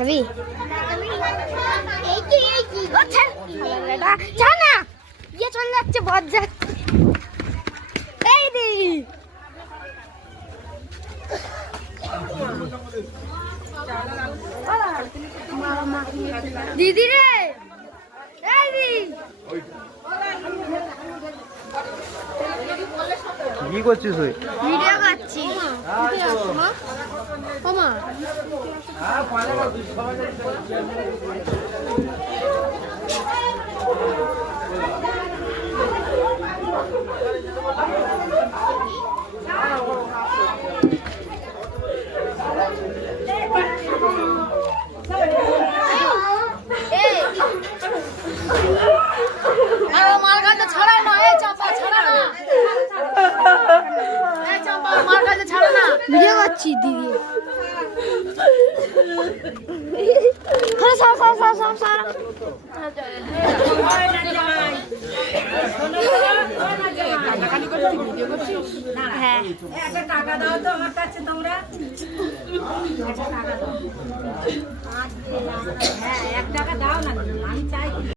দেখাবি না ইয়ে চলে যাচ্ছে বদ যাচ্ছে এই দিদি রে কি করছিস তুই? ভিডিও করছি ওমা ভিডিও করছি দিদি হ্যাঁ টাকা দাও তো আমার কাছে তোমরা হ্যাঁ 1 টাকা দাও না আমি চাই